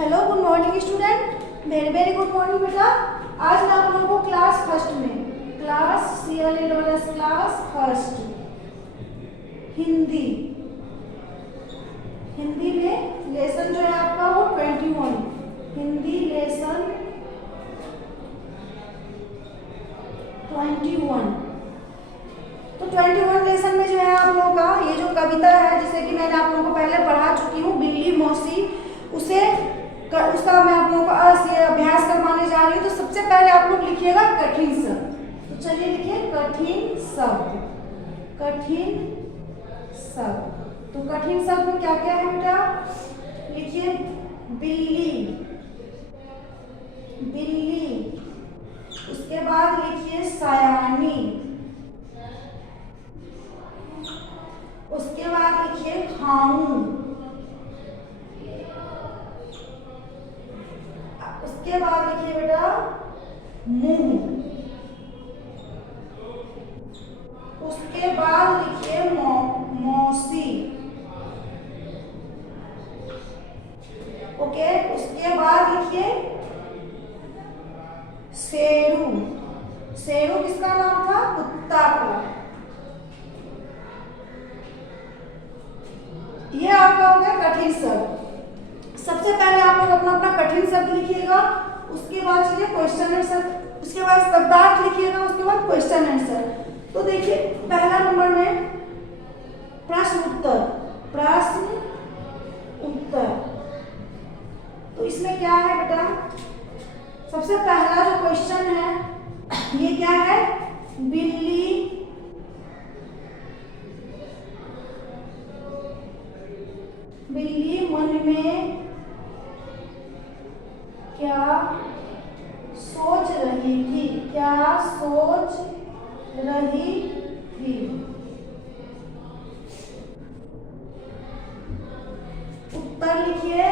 Hello, good morning student. Very very good morning बेटा। आज मैं आप लोगों को क्लास फर्स्ट में क्लास फर्स्ट हिंदी में लेसन जो है आपका वो 21 हिंदी लेसन 21। तो 21 लेसन में जो है आप लोगों का ये जो कविता है जिसे कि मैंने आप लोगों को पहले पढ़ा चुकी हूँ, बिल्ली मौसी, उसका मैं आप लोगों को अभ्यास करवाने जा रही हूँ। तो सबसे पहले आप लोग लिखिएगा कठिन शब्द। तो चलिए लिखिए कठिन शब्द। तो कठिन शब्द में क्या क्या है बेटा? लिखिए बिल्ली, उसके बाद लिखिए सयानी, उसके बाद लिखिए खाऊं, उसके बाद लिखिए बेटा मुंह, उसके बाद लिखिए मौसी, ओके। उसके बाद लिखिए शेरू। शेरू किसका नाम था? कुत्ता का। ये आपका हो गया कठिन शब्द। सबसे पहले आप लोग अपना अपना कठिन शब्द लिखिएगा, उसके बाद चलिए क्वेश्चन आंसर, उसके बाद शब्दार्थ लिखिएगा, उसके बाद क्वेश्चन आंसर। तो देखिए पहला नंबर में प्रश्न उत्तर। तो इसमें क्या है बेटा? सबसे पहला जो क्वेश्चन है ये क्या है? बिल्ली मन में क्या सोच रही थी? उत्तर लिखिए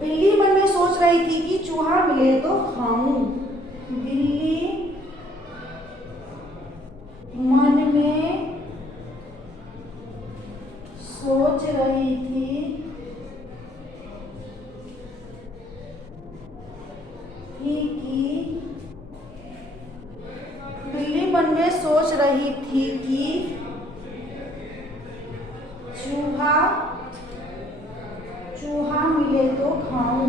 बिल्ली मन में सोच रही थी कि चूहा मिले तो खाऊं। बिल्ली मन में सोच रही थी कि चूहा मिले तो खाऊं।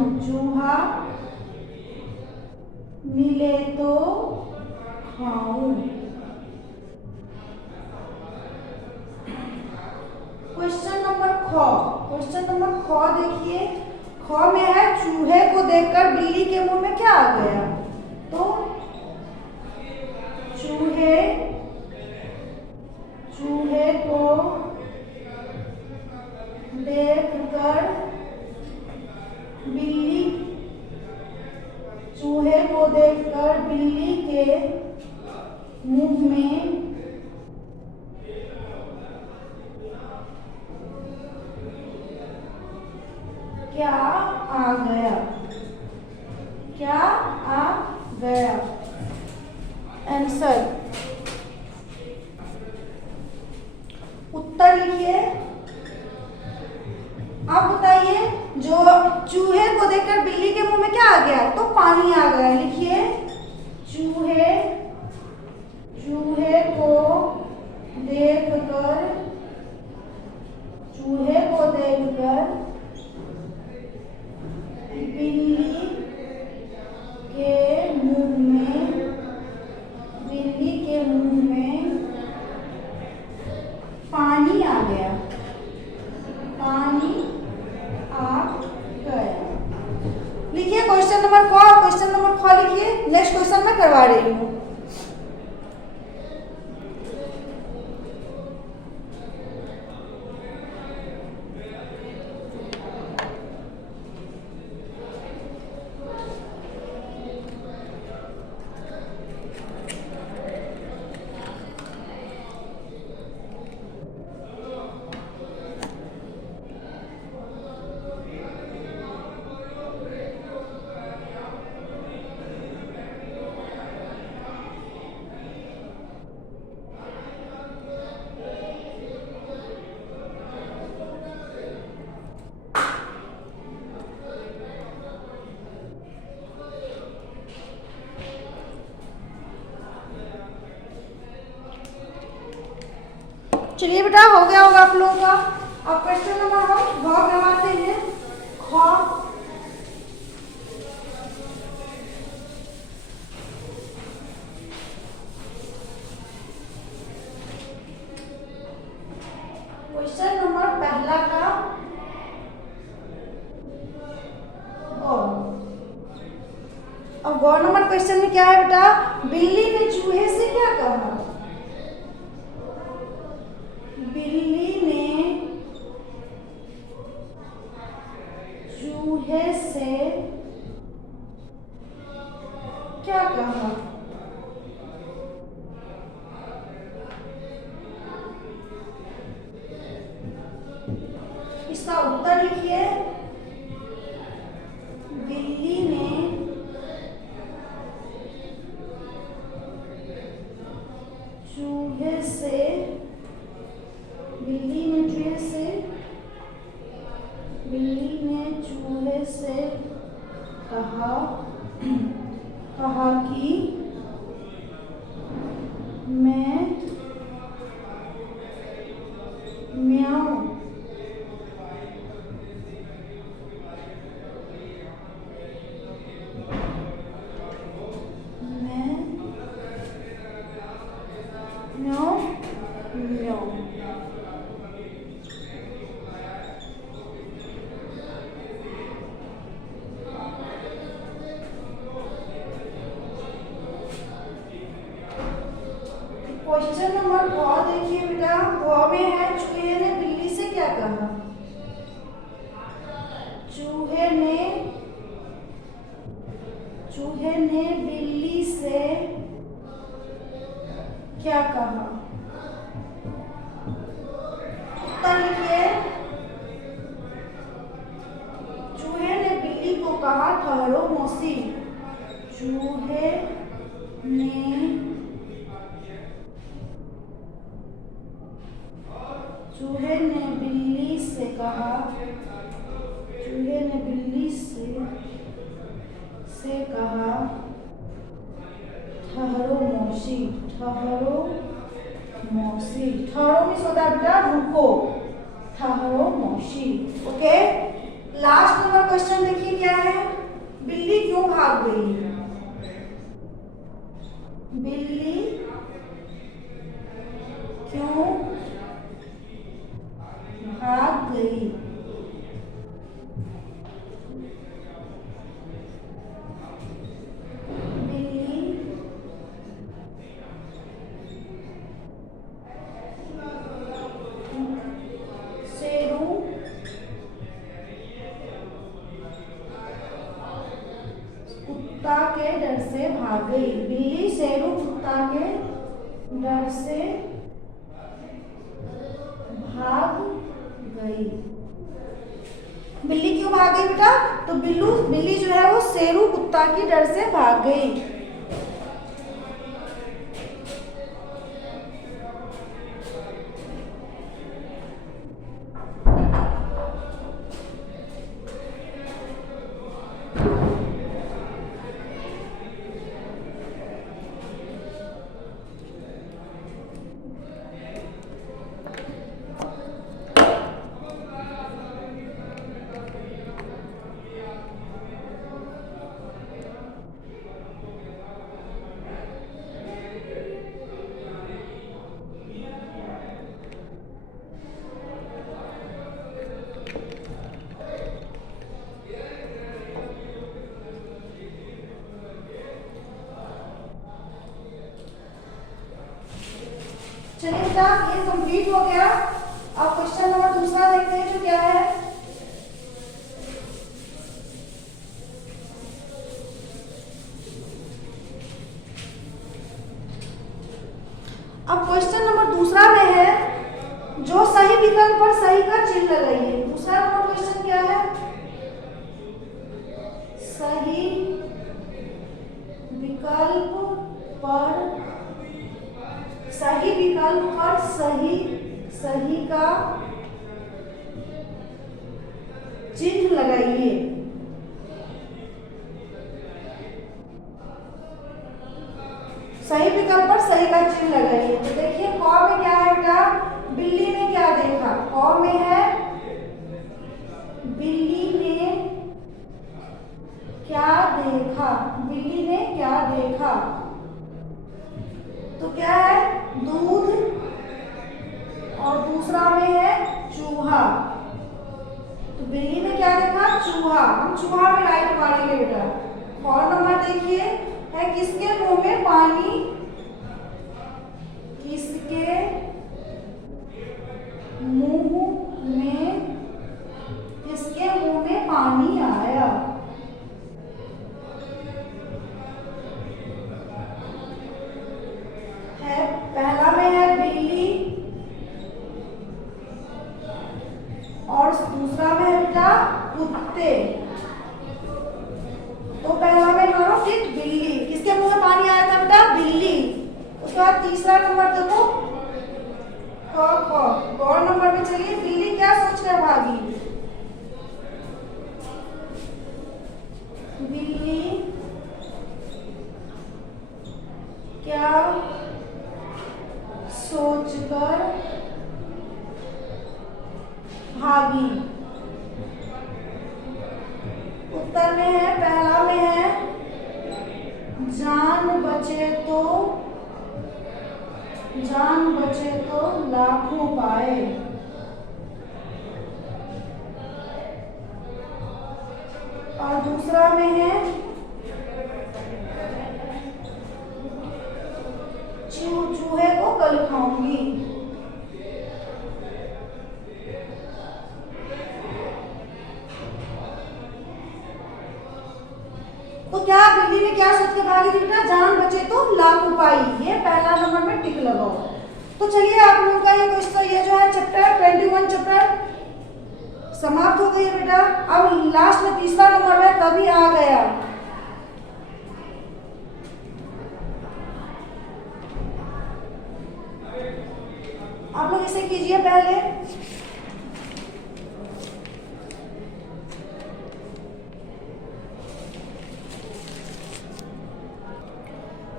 क्वेश्चन नंबर ख देखिए। ख में है चूहे को देखकर बिल्ली के मुंह में क्या आ गया? तो चूहे को देखकर बिल्ली के मुंह में क्या आ गया? आंसर उत्तर लिखिए। आप बताइए जो चूहे को देखकर बिल्ली के मुंह में क्या आ गया? तो पानी आ गया। लिखिए चूहे को देखकर बिल्ली के मुंह में पानी आ गया। लिखिए क्वेश्चन नंबर ख लिखिए। नेक्स्ट क्वेश्चन मैं करवा रही हूँ। चलिए बेटा, हो गया होगा आप लोगों का। अब क्वेश्चन नंबर हम घ करवाते हैं। ख क्वेश्चन नंबर पहला का अब गौ नंबर क्वेश्चन में क्या है बेटा, बिल्ली ने चूहे से क्या कहा? बिल्ली ने चूहे से क्या कहा? इसका उत्तर लिखिए। बिल्ली ने चूहे से कहा कि मैं म्याऊं। क्वेश्चन नंबर ग देखिए बेटा, ग में है चूहे ने बिल्ली से क्या कहा? चूहे ने बिल्ली से क्या कहा? उत्तर लिखिए। चूहे ने बिल्ली को कहा, ठहरो मौसी। चूहे ने बिल्ली से कहा, ठहरो मौसी। ठहरो मीन्स होता है बेटा रुको, ठहरो मौसी। ओके, लास्ट नंबर क्वेश्चन देखिए क्या है, बिल्ली क्यों भाग गई? बिल्ली क्यों भाग गई? कुत्ता के डर से भाग गई। बिल्ली शेरू कुत्ता के डर से भाग गई। बिल्ली क्यों भाग गई बेटा? तो बिल्ली जो है वो शेरू कुत्ता की डर से भाग गई। चलिए बेटा, ये कंप्लीट हो गया। अब क्वेश्चन नंबर दूसरा देखते हैं जो क्या है। अब क्वेश्चन नंबर दूसरा में है, जो सही विकल्प पर सही का चिन्ह लगाइए। दूसरा नंबर क्वेश्चन क्या है? सही विकल्प पर सही का चिन्ह लगाइए। सही विकल्प पर सही का चिन्ह लगाइए। तो देखिए क में क्या है बेटा, बिल्ली ख में है बिल्ली ने क्या देखा, बिल्ली ने क्या देखा, तो क्या है दूध, और दूसरा में है चूहा। तो बिल्ली ने क्या देखा, चूहा, हम चूहा में राइट मारेंगे बेटा। और नंबर देखिए है किसके मुंह में पानी, किसके मुंह में, किसके मुंह में पानी आया। है पहला में है बिल्ली और दूसरा में है बेटा कुत्ते। तो पहला में मानो ठीक बिल्ली, किसके मुंह में पानी आया था बेटा, बिल्ली। उसके बाद तीसरा नंबर देखो ख, गौर नंबर में चलिए, बिल्ली क्या सोचकर भागी, बिल्ली क्या सोचकर भागी। उत्तर में है पहला में है जान बचे तो लाखों पाए। और दूसरा में है चूहे को कल खाऊंगी। तो क्या बिल्ली ने क्या सोच के भागी थी बेटा, जान बचे तो लाख पाई। ये पहला नंबर में टिक लगाओ। तो चलिए आप लोगों का ये क्वेश्चन, ये जो है चैप्टर 21 चैप्टर समाप्त हो गई है बेटा। अब लास्ट में तीसरा नंबर है तभी आ गया। आप लोग इसे कीजिए पहले।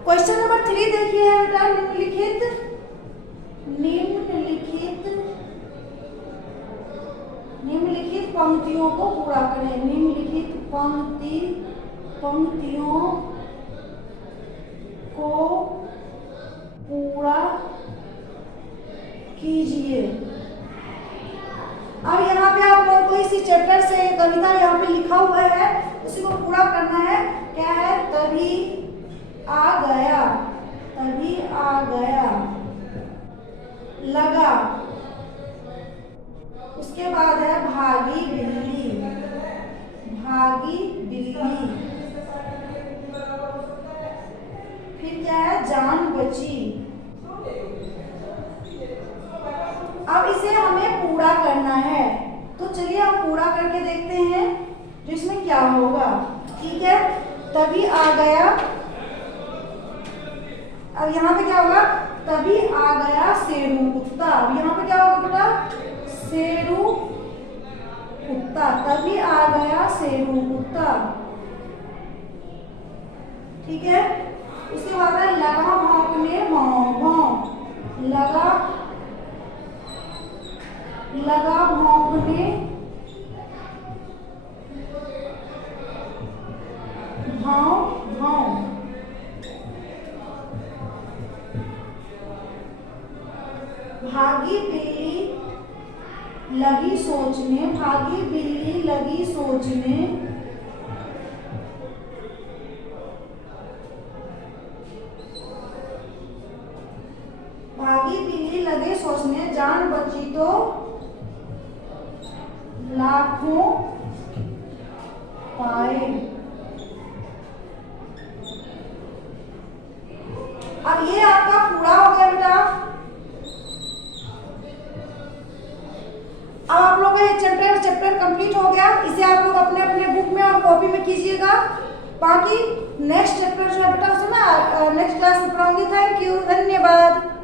क्वेश्चन नंबर 3 देखिए बेटा, निम्नलिखित पंक्तियों को पूरा करें। निम्नलिखित पंक्तियों को पूरा कीजिए। अब यहाँ पे आप लोगों को इसी चैप्टर से कविता यहाँ पे लिखा हुआ है, उसी को पूरा करना है। क्या है, तभी आ गया, तभी आ गया, लगा, उसके बाद है भागी बिल्ली, भागी बिल्ली, फिर क्या है जान बची। अब इसे हमें पूरा करना है, तो चलिए हम पूरा करके देखते हैं जिसमें क्या होगा। ठीक है, तभी आ गया। अब यहाँ पे क्या होगा, तभी आ गया शेरू कुत्ता। अब यहाँ पे क्या होगा बेटा, शेरू कुत्ता, तभी आ गया शेरू कुत्ता। ठीक है, उसके बाद है लगा भौंकने भौं भौं, लगा भौंकने भौं भौं। भागी बिल्ली लगी सोचने, भागी बिल्ली लगी सोचने, भागी बिल्ली लगे सोचने, जान बची तो लाखों पाए। अब ये आपका पूरा हो गया बेटा। अब आप लोगों का ये चैप्टर कंप्लीट हो गया। इसे आप लोग अपने अपने बुक में और कॉपी में कीजिएगा। बाकी नेक्स्ट चैप्टर जो है बेटा उसमें नेक्स्ट क्लास में पढ़ाऊंगी। थैंक यू, धन्यवाद।